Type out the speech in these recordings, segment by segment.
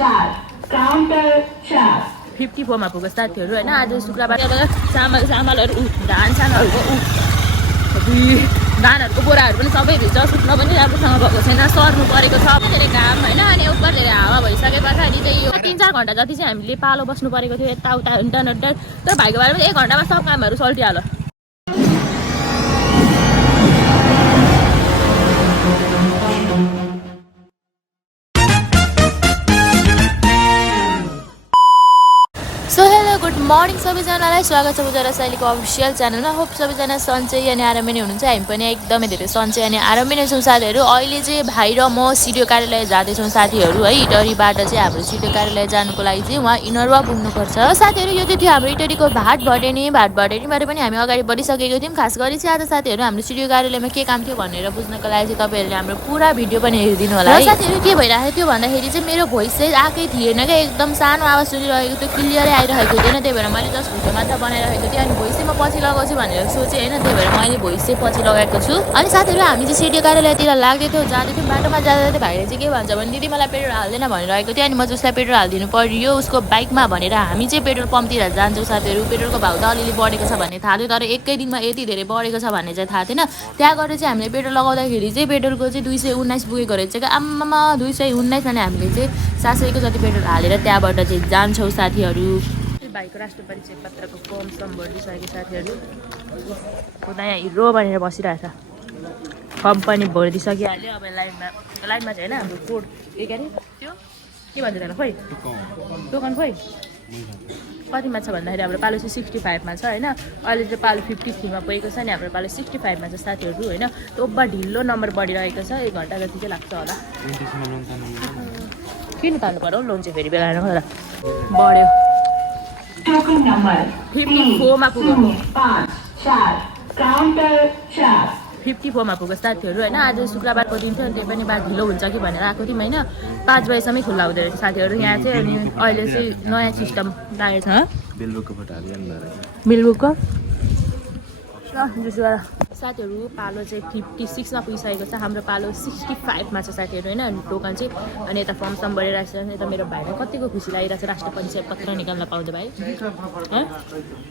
54 मा पुगेको साथीहरू होइन। आज शुक्रबार चामलहरू धान सानहरूको धानहरूको बोराहरू पनि सबै भिज्छ। सुत्न पनि राम्रोसँग भएको छैन, सर्नु परेको छ। धेरै घाम होइन, अनि उपर धेरै हावा भइसके पछाडि चाहिँ यो 3-4 घन्टा जति चाहिँ हामीले पालो बस्नु परेको थियो यताउता हुन्टन तर भाइको बारेमा 1 घन्टामा सब कामहरू सल्टिहाल्यो। गुड मर्निङ सबैजनालाई, स्वागत छ बुझारा शैलीको अफिसियल च्यानलमा। होप सबैजना सन्चै अनि आरामै नै हुनुहुन्छ। हामी पनि एकदमै धेरै सन्चै अनि आरामै नै छौँ साथीहरू। अहिले चाहिँ भाइ र म सिडिओ कार्यालय जाँदैछौँ साथीहरू है। इटरीबाट चाहिँ हाम्रो सिडिओ कार्यालय जानुको लागि चाहिँ उहाँ इनरवा पुग्नुपर्छ साथीहरू। यो चाहिँ थियो हाम्रो इटरीको भाट भटेनीबाट पनि हामी अगाडि बढिसकेको थियौँ। खास गरी चाहिँ आज साथीहरू हाम्रो सिडिओ कार्यालयमा के काम थियो भनेर बुझ्नको लागि चाहिँ तपाईँहरूले हाम्रो पुरा भिडियो पनि हेरिदिनु होला है। साथीहरू के भइरहेको थियो भन्दाखेरि चाहिँ मेरो भोइस चाहिँ आएकै थिएन क्या, एकदम सानो आवाज सुनिरहेको थियो, क्लियरै आइरहेको थिएन। त्यही भएर मैले जस्ट भिडियो मात्र बनाइरहेको थिएँ। अनि भोइस चाहिँ म पछि लगाउँछु भनेर सोचेँ होइन, त्यही भएर मैले भोइस चाहिँ पछि लगाएको छु। अनि साथीहरू हामी चाहिँ सिडिओ कार्यालयतिर लाग्दैथ्यौँ, जाँदैथ्यौँ। बाटोमा जाँदा भाइले चाहिँ के भन्छ भने दिदी मलाई पेट्रोल हाल्दैन भनिरहेको थियो। अनि म जसलाई पेट्रोल हालिदिनु पर्यो उसको बाइकमा भनेर हामी चाहिँ पेट्रोल पम्पतिर जान्छौँ साथीहरू। पेट्रोलको भाउ त अलिअलि बढेको छ भन्ने थाहा थियो, तर एकै दिनमा यति धेरै बढेको छ भन्ने चाहिँ थाहा थिएन। त्यहाँ गएर चाहिँ हामीले पेट्रोल लगाउँदाखेरि चाहिँ पेट्रोलको चाहिँ 219 पुगेको रहेछ क्या। आम्मामा 219 भने हामीले चाहिँ 700 को जति पेट्रोल हालेर त्यहाँबाट चाहिँ जान्छौँ साथीहरू। भाइको राष्ट्रिय परिचय पत्रको फर्म सम भरिदिइसकेको साथीहरू। उता यहाँ हिरो भनेर बसिरहेछ, फर्म पनि भरिदिइसकिहाल्यो। अब लाइनमा चाहिँ होइन हाम्रो कोड के अरे त्यो के भन्छ त्यसलाई खोइ दोकान खोइ कतिमा छ भन्दाखेरि हाम्रो पालो चाहिँ 65 मा छ होइन। अहिले चाहिँ पालो 53 मा पुगेको छ नि, हाम्रो पालो 65 मा छ साथीहरू होइन। त्यो ओभर ढिलो नम्बर बढिरहेको छ, 1 घन्टा जति चाहिँ लाग्छ होला। किन तान्नु पर्यो लोन चाहिँ फेरि बेला होला बढ्यो। 54 मा पुग्यो, 54 मा पुग्यो साथीहरू होइन। आज शुक्रबारको दिन थियो, त्यही पनि बात ढिलो हुन्छ कि भनेर आएको थियौँ होइन। 5 बजीसम्मै खुल्ला हुँदो रहेछ साथीहरू यहाँ चाहिँ। अनि अहिले चाहिँ नयाँ सिस्टम लागेको छ बिलबुकको साथीहरू। पालो चाहिँ 56 मा पुगिसकेको छ, हाम्रो पालो 65 मा छ साथीहरू होइन। अनि टोकन चाहिँ अनि यता फर्म सम भरिरहेको छ। यता मेरो भाइलाई कतिको खुसी लागिरहेको छ राष्ट्रिय परिचय पत्र निकाल्न पाउँदै भाइ।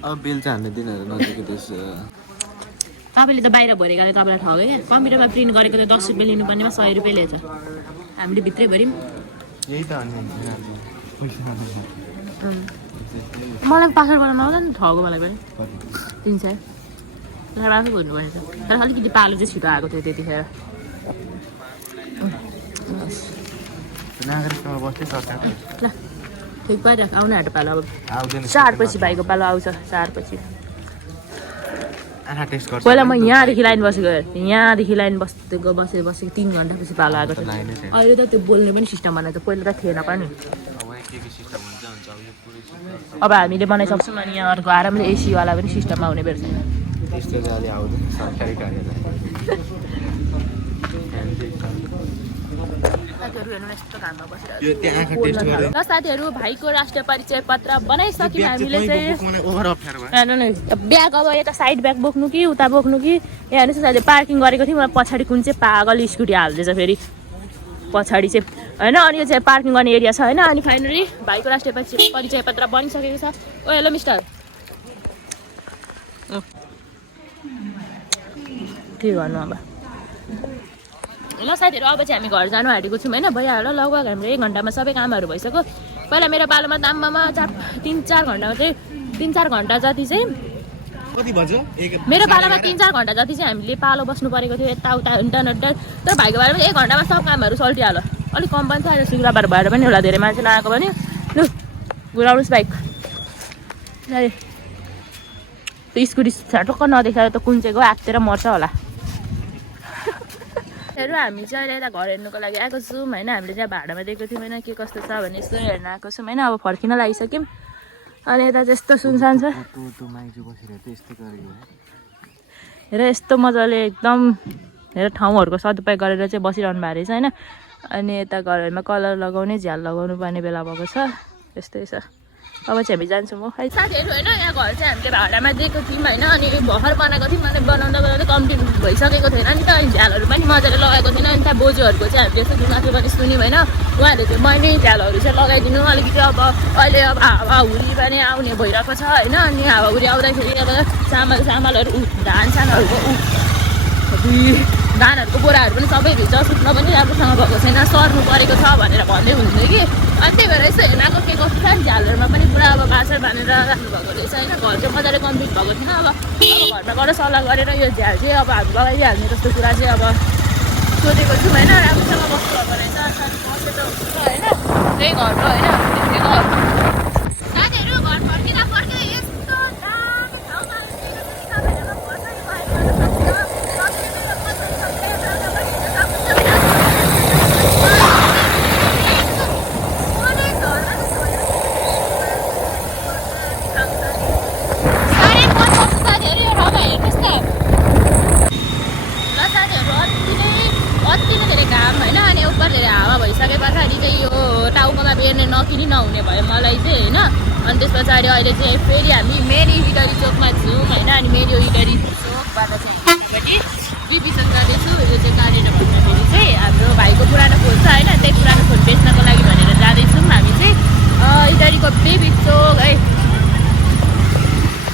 अब बिल चाहिँ हामीले दिनहरू नजिकै त्यसो। तपाईँले त बाहिर भरेकोले तपाईँलाई ठग्यो क्या। कम्प्युटरमा प्रिन्ट गरेको त 10 रुपियाँ लिनुपर्नेमा 100 रुपियाँ लिएछ। हामीले भित्रै भऱ्यौँ। मलाई पासवर्ड बनाउनु आउँदैन नि, ठग्यो मलाई पनि 300 आफै भर्नु पर्नेछ। तर अलिकति पालो चाहिँ छिटो आएको थियो त्यतिखेर। ठिक भइरहेको आउनु आँट्यो पालो। अब 4 पछि भाइको पालो आउँछ, 4 पछि। पहिला म यहाँदेखि लाइन बसेको, यहाँदेखि लाइन बसेको 3 घन्टापछि पालो आएको थियो। अहिले त त्यो बोल्ने पनि सिस्टम बनाएको छ, पहिला त थिएन पनि। अब हामीले बनाइसक्छौँ। अनि यहाँ अर्को आरामले एसीवाला पनि सिस्टममा हुने बेला छैन। ल साथीहरू भाइको राष्ट्रिय परिचय पत्र बनाइसक्यौँ हामीले चाहिँ। ब्याग अब यता साइड ब्याग बोक्नु कि उता बोक्नु कि यहाँ हेर्नुहोस् साथी पार्किङ गरेको थियौँ। पछाडि कुन चाहिँ पागल स्कुटी हालिदिएछ फेरि पछाडि चाहिँ होइन। अनि यो चाहिँ पार्किङ गर्ने एरिया छ होइन। अनि फाइनली भाइको राष्ट्रिय परिचय पत्र बनिसकेको छ। ओ हेलो मिस्टर, के गर्नु अब। ल साथीहरू अब चाहिँ हामी घर जानु आँटेको छौँ होइन। भइहाल्यो लगभग हाम्रो 1 घन्टामा सबै कामहरू भइसक्यो। पहिला मेरो पालोमा त आम्मामा 3-4 घन्टामा चाहिँ 3-4 घन्टा जति चाहिँ मेरो पालोमा 3-4 घन्टा जति चाहिँ हामीले पालो बस्नु परेको थियो यताउता हुन्टन तर भाइको बारेमा 1 घन्टामा सब कामहरू सल्टिहाल्यो। अलिक कम पनि छ अहिले शुक्रबार भएर पनि होला, धेरै मान्छे नआएको भने। लु घुराउनुहोस् बाइक। त्यो स्कुटी टक्क नदेखाएर त कुन चाहिँ गयो आत्तेर मर्छ होला। हामी चाहिँ अहिले यता घर हेर्नुको लागि आएको छौँ होइन। हामीले चाहिँ भाडामा दिएको थियौँ होइन, के कस्तो छ भने यसो हेर्न आएको छौँ होइन। अब फर्किन लागिसक्यौँ। अनि यता चाहिँ यस्तो सुनसान छ हेर, यस्तो मजाले एकदम हेर ठाउँहरूको सदुपयोग गरेर चाहिँ बसिरहनु भएको रहेछ होइन। अनि यता घरहरूमा कलर लगाउने झ्याल लगाउनु पर्ने बेला भएको छ, यस्तै छ। अब चाहिँ हामी जान्छौँ हो है साथीहरू होइन यहाँ घर चाहिँ हामीले भाडामा दिएको थियौँ होइन अनि भर्खर बनाएको थियौँ अनि बनाउँदा बनाउँदा कम्प्लिट भइसकेको थिएन नि त अनि झ्यालहरू पनि मजाले लगाएको थिएन अनि त्यहाँ बोजूहरूको चाहिँ हामीले यसो माथि पनि सुन्यौँ होइन उहाँहरूले चाहिँ मैले झ्यालहरू चाहिँ लगाइदिनु अलिकति अब अहिले अब हावाहुरी पनि आउने भइरहेको छ होइन अनि हावाहुरी आउँदाखेरि अब चामलहरू धानहरूको धानहरूको बोराहरू पनि सबै भिज्छ सुत्न पनि राम्रोसँग भएको छैन सर्नु परेको छ भनेर भन्दै हुनुहुन्थ्यो कि अनि त्यही भएर यसो हेर्नको के कस्तो छ नि झ्यालहरूमा पनि पुरा अब बाछा बाँधेर राख्नुभएको रहेछ होइन घर चाहिँ मजाले कम्प्लिट भएको थिएन अब घरमाबाट सल्लाह गरेर यो झ्याल चाहिँ अब हामी लगाइदिइहाल्ने जस्तो कुरा चाहिँ अब सोधेको छौँ होइन राम्रोसँग बस्नुभएको रहेछ बसेर हुन्छ होइन त्यही घरको होइन देखेको साथीहरू घर फर्किँदा फर्किँदा यस्तो दामी ठाउँमा भइसके पछाडि चाहिँ यो टाउकोमा बेर्ने नकिनी नहुने भयो मलाई चाहिँ होइन अनि त्यस पछाडि अहिले चाहिँ फेरि हामी मेरी इटरी चोकमा छौँ होइन अनि मेरी इटरी चोकबाट चाहिँ बिबिसन जाँदैछु यो चाहिँ कहाँनिर भन्दाखेरि चाहिँ हाम्रो भाइको पुरानो फोन छ होइन त्यही पुरानो फोन बेच्नको लागि भनेर जाँदैछौँ हामी चाहिँ इटरीको बेबी चोक